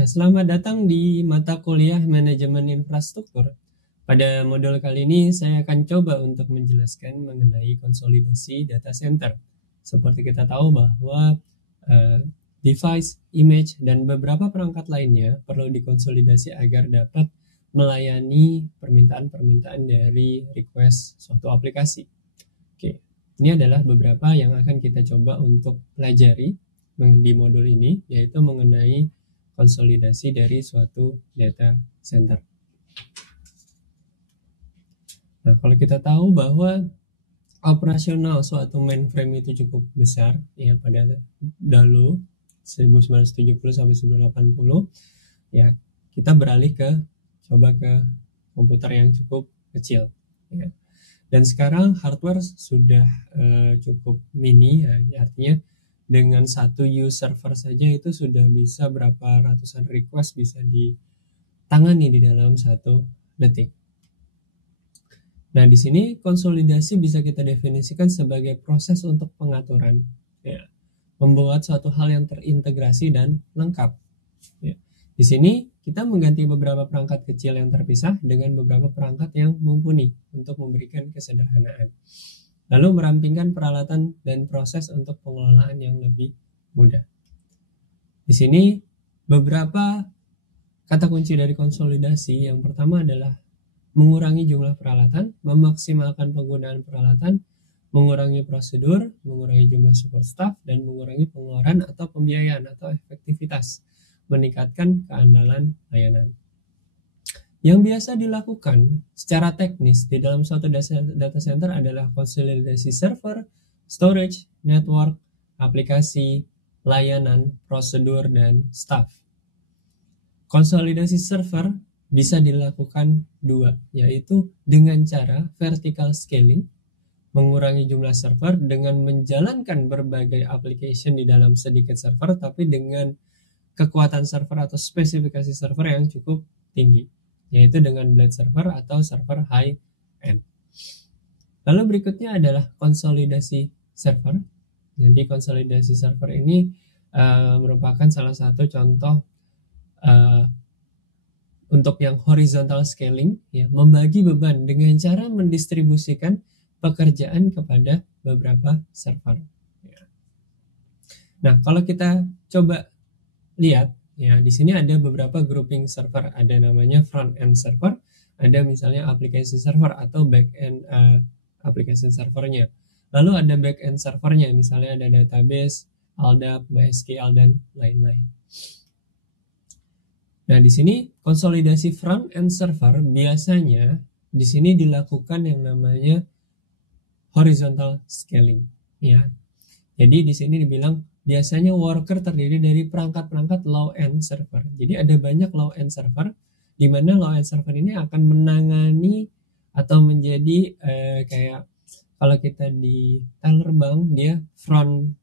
Ya, selamat datang di mata kuliah Manajemen Infrastruktur. Pada modul kali ini saya akan coba untuk menjelaskan mengenai konsolidasi data center. Seperti kita tahu bahwa device, image, dan beberapa perangkat lainnya perlu dikonsolidasi agar dapat melayani permintaan-permintaan dari request suatu aplikasi. Oke, ini adalah beberapa yang akan kita coba untuk pelajari di modul ini, yaitu mengenai konsolidasi dari suatu data center. Nah, kalau kita tahu bahwa operasional suatu mainframe itu cukup besar, ya pada dahulu 1970 sampai 1980, ya kita beralih ke komputer yang cukup kecil. Ya. Dan sekarang hardware sudah cukup mini, ya, artinya dengan satu user server saja itu sudah bisa berapa ratusan request bisa ditangani di dalam satu detik. Nah, di sini konsolidasi bisa kita definisikan sebagai proses untuk pengaturan, ya, membuat suatu hal yang terintegrasi dan lengkap. Ya. Di sini kita mengganti beberapa perangkat kecil yang terpisah dengan beberapa perangkat yang mumpuni untuk memberikan kesederhanaan. Lalu merampingkan peralatan dan proses untuk pengelolaan yang lebih mudah. Di sini beberapa kata kunci dari konsolidasi. Yang pertama adalah mengurangi jumlah peralatan, memaksimalkan penggunaan peralatan, mengurangi prosedur, mengurangi jumlah support staff, dan mengurangi pengeluaran atau pembiayaan atau efektivitas, meningkatkan keandalan layanan. Yang biasa dilakukan secara teknis di dalam suatu data center adalah konsolidasi server, storage, network, aplikasi, layanan, prosedur, dan staff. Konsolidasi server bisa dilakukan dua, yaitu dengan cara vertical scaling, mengurangi jumlah server dengan menjalankan berbagai application di dalam sedikit server, tapi dengan kekuatan server atau spesifikasi server yang cukup tinggi, yaitu dengan blade server atau server high end. Lalu berikutnya adalah konsolidasi server. Jadi konsolidasi server ini merupakan salah satu contoh untuk yang horizontal scaling, ya, membagi beban dengan cara mendistribusikan pekerjaan kepada beberapa server. Ya. Nah, kalau kita coba lihat, ya, di sini ada beberapa grouping server. Ada namanya front end server, ada misalnya application server atau back end application servernya. Lalu ada back end servernya, misalnya ada database, LDAP, MySQL, dan lain-lain. Nah, di sini konsolidasi front end server biasanya di sini dilakukan yang namanya horizontal scaling, ya. Jadi di sini dibilang biasanya worker terdiri dari perangkat-perangkat low end server. Jadi ada banyak low end server, di mana low end server ini akan menangani atau menjadi kayak kalau kita di teller bank, dia front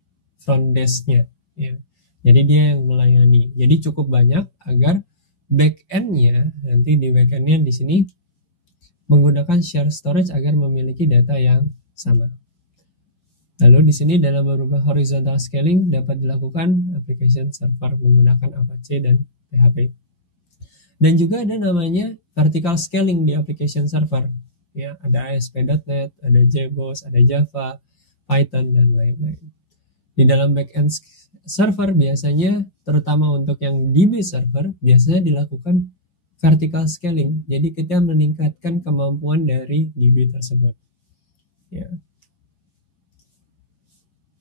desk-nya, ya. Jadi dia yang melayani. Jadi cukup banyak agar back end-nya, nanti di back end-nya di sini menggunakan share storage agar memiliki data yang sama. Lalu di sini dalam beberapa horizontal scaling dapat dilakukan application server menggunakan Apache dan PHP. Dan juga ada namanya vertical scaling di application server. Ya, ada ASP.NET, ada JBoss, ada Java, Python, dan lain-lain. Di dalam backend server biasanya, terutama untuk yang DB server, biasanya dilakukan vertical scaling. Jadi kita meningkatkan kemampuan dari DB tersebut. Ya.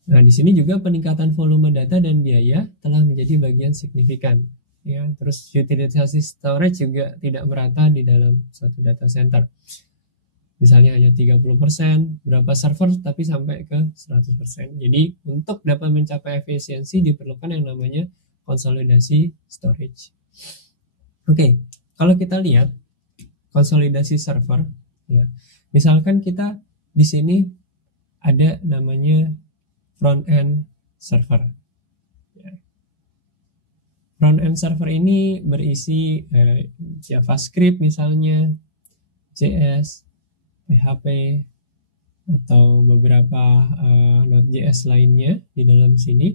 Nah, di sini juga peningkatan volume data dan biaya telah menjadi bagian signifikan. Ya, terus utilisasi storage juga tidak merata di dalam suatu data center. Misalnya hanya 30%, berapa server tapi sampai ke 100%. Jadi untuk dapat mencapai efisiensi diperlukan yang namanya konsolidasi storage. Oke, kalau kita lihat konsolidasi server, ya, misalkan kita di sini ada namanya front end server. Ya. Front end server ini berisi JavaScript misalnya, JS, PHP, atau beberapa Node.js lainnya di dalam sini.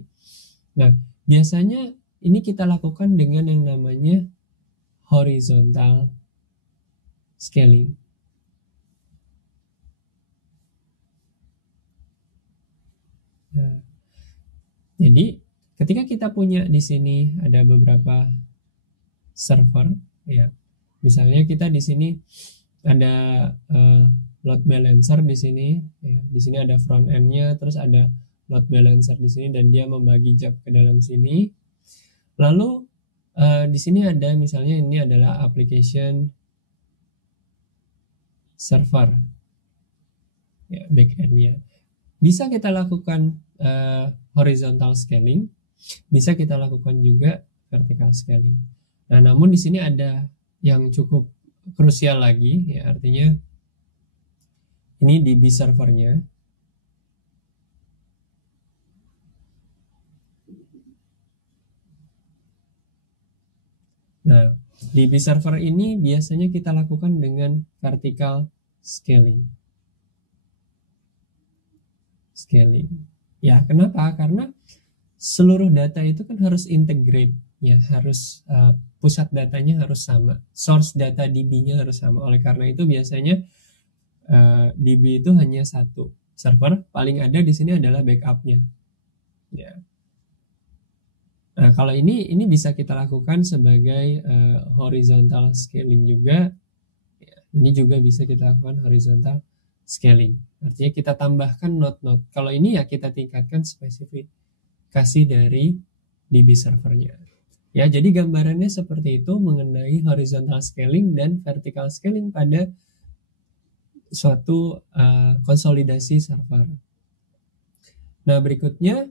Nah, biasanya ini kita lakukan dengan yang namanya horizontal scaling. Nah, jadi ketika kita punya di sini ada beberapa server, ya, misalnya kita di sini ada load balancer di sini, ya, di sini ada front end-nya, terus ada load balancer di sini dan dia membagi job ke dalam sini. Lalu di sini ada misalnya ini adalah application server, ya, back end-nya. Bisa kita lakukan horizontal scaling, bisa kita lakukan juga vertical scaling. Nah, namun di sini ada yang cukup krusial lagi, ya, artinya ini DB servernya. Nah, DB server ini biasanya kita lakukan dengan vertical scaling. Ya, kenapa? Karena seluruh data itu kan harus integrate, ya, harus pusat datanya harus sama, source data DB-nya harus sama. Oleh karena itu biasanya DB itu hanya satu server, paling ada di sini adalah backup-nya. Ya. Nah, kalau ini bisa kita lakukan sebagai horizontal scaling juga. Ya, ini juga bisa kita lakukan horizontal scaling. Artinya kita tambahkan node-node. Kalau ini ya kita tingkatkan spesifikasi dari DB servernya. Ya, jadi gambarannya seperti itu mengenai horizontal scaling dan vertical scaling pada suatu konsolidasi server. Nah, berikutnya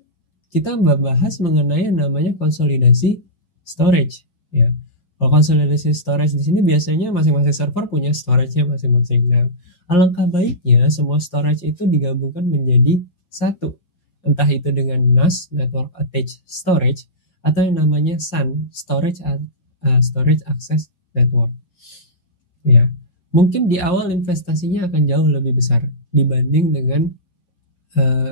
kita membahas mengenai yang namanya konsolidasi storage, ya. Kalau konsolidasi storage di sini biasanya masing-masing server punya storage-nya masing-masing. Nah, alangkah baiknya semua storage itu digabungkan menjadi satu. Entah itu dengan NAS, Network Attached Storage, atau yang namanya SAN, Storage Access Network. Ya, mungkin di awal investasinya akan jauh lebih besar dibanding dengan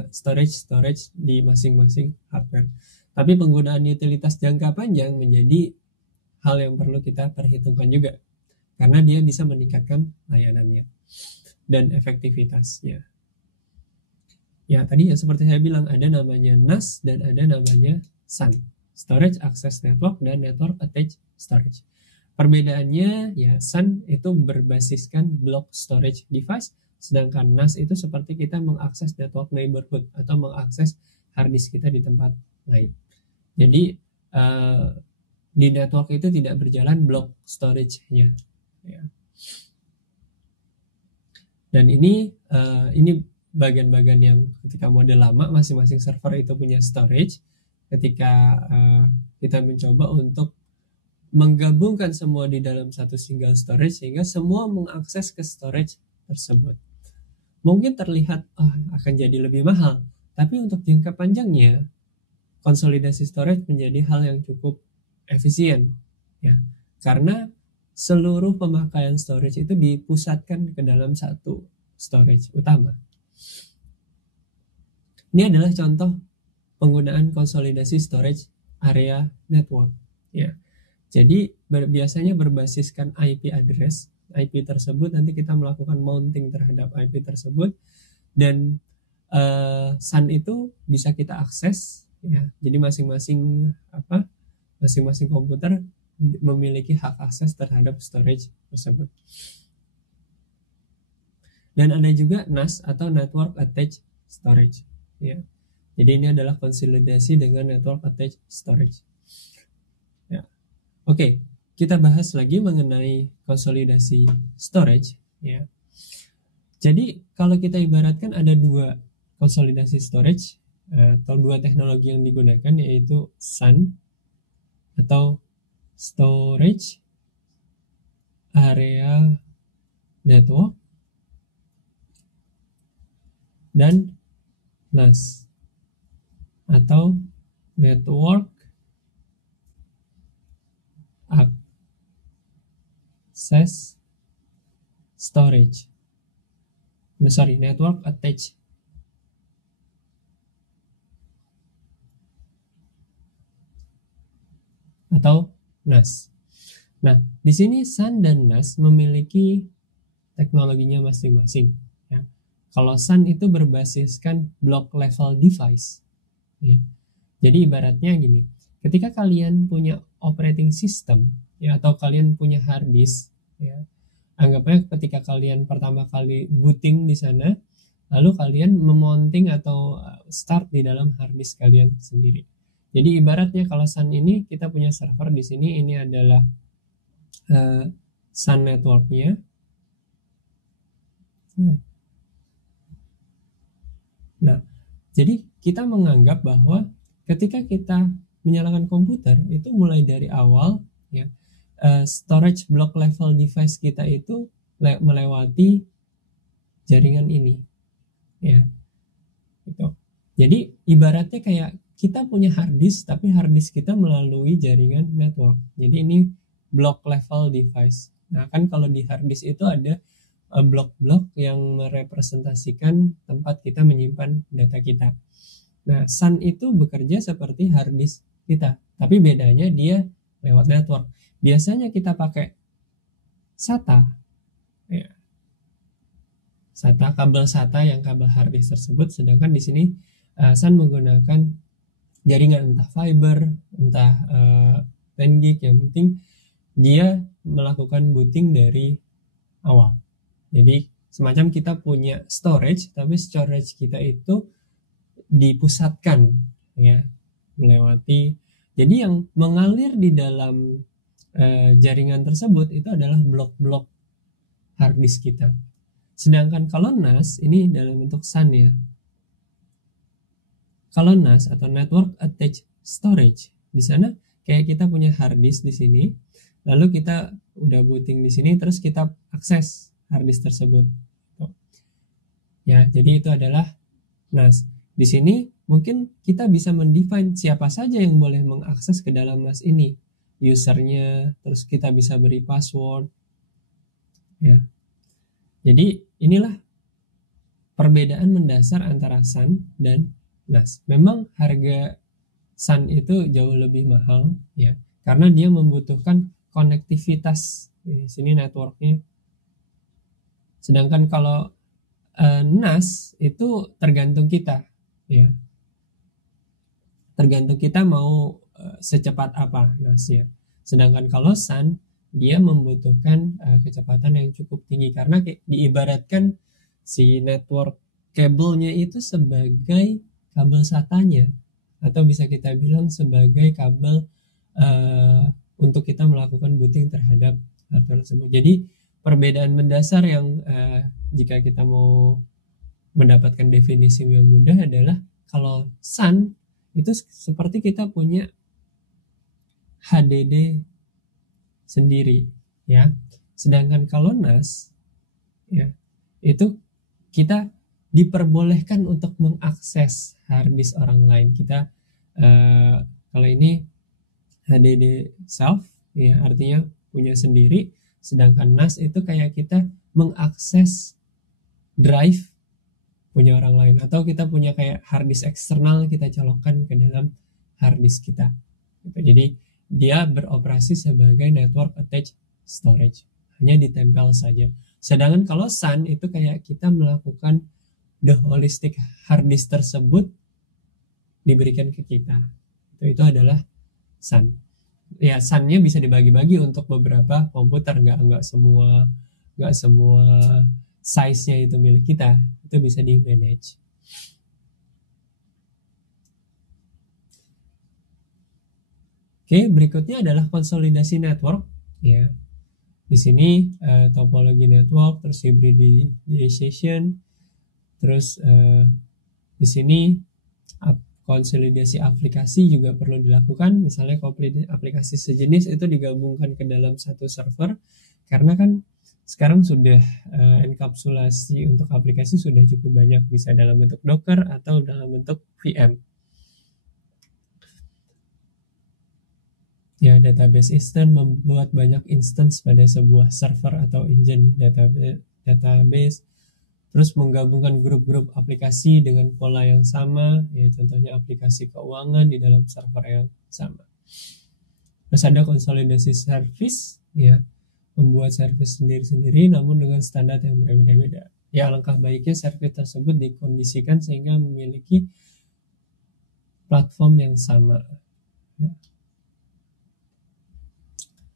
storage di masing-masing hardware. Tapi penggunaan utilitas jangka panjang menjadi hal yang perlu kita perhitungkan juga, karena dia bisa meningkatkan layanannya dan efektivitasnya. Ya, tadi ya seperti saya bilang, ada namanya NAS dan ada namanya SAN, Storage Access Network dan Network Attached Storage. Perbedaannya, ya, SAN itu berbasiskan block storage device, sedangkan NAS itu seperti kita mengakses network neighborhood atau mengakses hard disk kita di tempat lain. Jadi di network itu tidak berjalan block storage-nya, ya. Dan ini bagian-bagian yang ketika model lama masing-masing server itu punya storage. Ketika kita mencoba untuk menggabungkan semua di dalam satu single storage sehingga semua mengakses ke storage tersebut, mungkin terlihat akan jadi lebih mahal, tapi untuk jangka panjangnya konsolidasi storage menjadi hal yang cukup efisien, ya, karena seluruh pemakaian storage itu dipusatkan ke dalam satu storage utama. Ini adalah contoh penggunaan konsolidasi storage area network, ya. Jadi biasanya berbasiskan IP address. IP tersebut nanti kita melakukan mounting terhadap IP tersebut, dan SAN itu bisa kita akses, ya. Jadi masing-masing komputer memiliki hak akses terhadap storage tersebut. Dan ada juga NAS atau Network Attached Storage, ya. Jadi ini adalah konsolidasi dengan Network Attached Storage, ya. Oke, kita bahas lagi mengenai konsolidasi storage, ya. Jadi kalau kita ibaratkan ada dua konsolidasi storage atau dua teknologi yang digunakan, yaitu SAN atau Storage Area Network dan NAS atau Network Access Storage. Network Attached. atau NAS. Nah, di sini Sun dan NAS memiliki teknologinya masing-masing. Ya. Kalau Sun itu berbasiskan block level device. Ya. Jadi ibaratnya gini, ketika kalian punya operating system, ya, atau kalian punya hard disk, ya, anggapnya ketika kalian pertama kali booting di sana, lalu kalian memounting atau start di dalam hard disk kalian sendiri. Jadi ibaratnya kalau Sun ini kita punya server di sini, ini adalah Sun networknya. Nah, jadi kita menganggap bahwa ketika kita menyalakan komputer itu mulai dari awal, ya, storage block level device kita itu melewati jaringan ini, ya, gitu. Jadi ibaratnya kayak kita punya hard disk, tapi hard disk kita melalui jaringan network. Jadi ini block level device. Nah, kan kalau di hard disk itu ada blok-blok yang merepresentasikan tempat kita menyimpan data kita. Nah, Sun itu bekerja seperti hard disk kita, tapi bedanya dia lewat network. Biasanya kita pakai SATA, ya. SATA, kabel SATA yang kabel hard disk tersebut, sedangkan di sini Sun menggunakan jaringan entah fiber, entah 10 gig, yang penting dia melakukan booting dari awal. Jadi semacam kita punya storage, tapi storage kita itu dipusatkan, ya, melewati. Jadi yang mengalir di dalam jaringan tersebut itu adalah blok-blok hard disk kita. Sedangkan kalau NAS ini dalam bentuk Sun, ya. Kalau NAS atau Network Attached Storage, di sana kayak kita punya hard disk di sini, lalu kita udah booting di sini, terus kita akses hard disk tersebut. Ya, jadi itu adalah NAS. Di sini mungkin kita bisa mendefine siapa saja yang boleh mengakses ke dalam NAS ini, usernya, terus kita bisa beri password, ya. Jadi inilah perbedaan mendasar antara Sun dan NAS. Memang harga Sun itu jauh lebih mahal, ya, karena dia membutuhkan konektivitas di sini networknya. Sedangkan kalau NAS itu tergantung kita, ya. Tergantung kita mau secepat apa NAS-nya. Sedangkan kalau Sun dia membutuhkan kecepatan yang cukup tinggi karena diibaratkan si network kabelnya itu sebagai kabel SATA-nya, atau bisa kita bilang sebagai kabel untuk kita melakukan booting terhadap hardware tersebut. Jadi perbedaan mendasar yang jika kita mau mendapatkan definisi yang mudah adalah kalau Sun itu seperti kita punya HDD sendiri, ya. Sedangkan kalau NAS, ya, itu kita diperbolehkan untuk mengakses hard disk orang lain. Kita kalau ini HDD self, ya, artinya punya sendiri. Sedangkan NAS itu kayak kita mengakses drive punya orang lain, atau kita punya kayak hard disk eksternal kita colokkan ke dalam hard disk kita. Jadi dia beroperasi sebagai network attached storage, hanya ditempel saja. Sedangkan kalau Sun itu kayak kita melakukan the holistic hard disk tersebut diberikan ke kita. Itu adalah Sun. Ya, Sun-nya bisa dibagi-bagi untuk beberapa komputer, nggak semua size-nya itu milik kita, itu bisa di manage. Oke, berikutnya adalah konsolidasi network, ya. Di sini topologi network, terus hybridization, terus di sini konsolidasi aplikasi juga perlu dilakukan. Misalnya aplikasi sejenis itu digabungkan ke dalam satu server, karena kan sekarang sudah enkapsulasi untuk aplikasi sudah cukup banyak, bisa dalam bentuk Docker atau dalam bentuk VM. Ya, database instance membuat banyak instance pada sebuah server atau engine database. Terus menggabungkan grup-grup aplikasi dengan pola yang sama, ya, contohnya aplikasi keuangan di dalam server yang sama. Terus ada konsolidasi service, ya, membuat service sendiri-sendiri namun dengan standar yang berbeda-beda. Ya, alangkah baiknya service tersebut dikondisikan sehingga memiliki platform yang sama.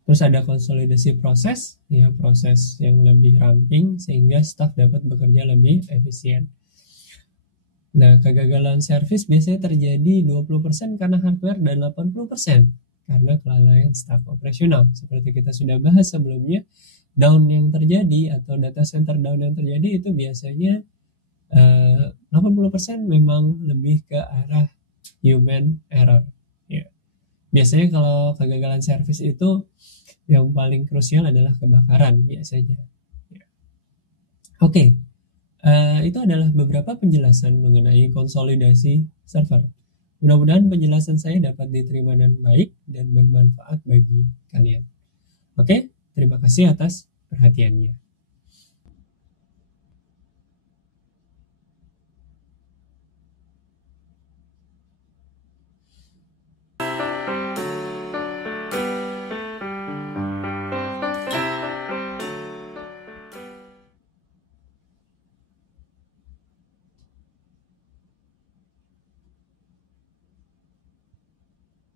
Terus ada konsolidasi proses, ya, proses yang lebih ramping sehingga staff dapat bekerja lebih efisien. Nah, kegagalan service biasanya terjadi 20% karena hardware dan 80% karena kelalaian staf operasional. Seperti kita sudah bahas sebelumnya, down yang terjadi atau data center down yang terjadi itu biasanya 80% memang lebih ke arah human error. Ya. Biasanya kalau kegagalan service itu yang paling krusial adalah kebakaran biasanya. Ya. Oke, itu adalah beberapa penjelasan mengenai konsolidasi server. Mudah-mudahan penjelasan saya dapat diterima dengan baik dan bermanfaat bagi kalian. Oke, terima kasih atas perhatiannya.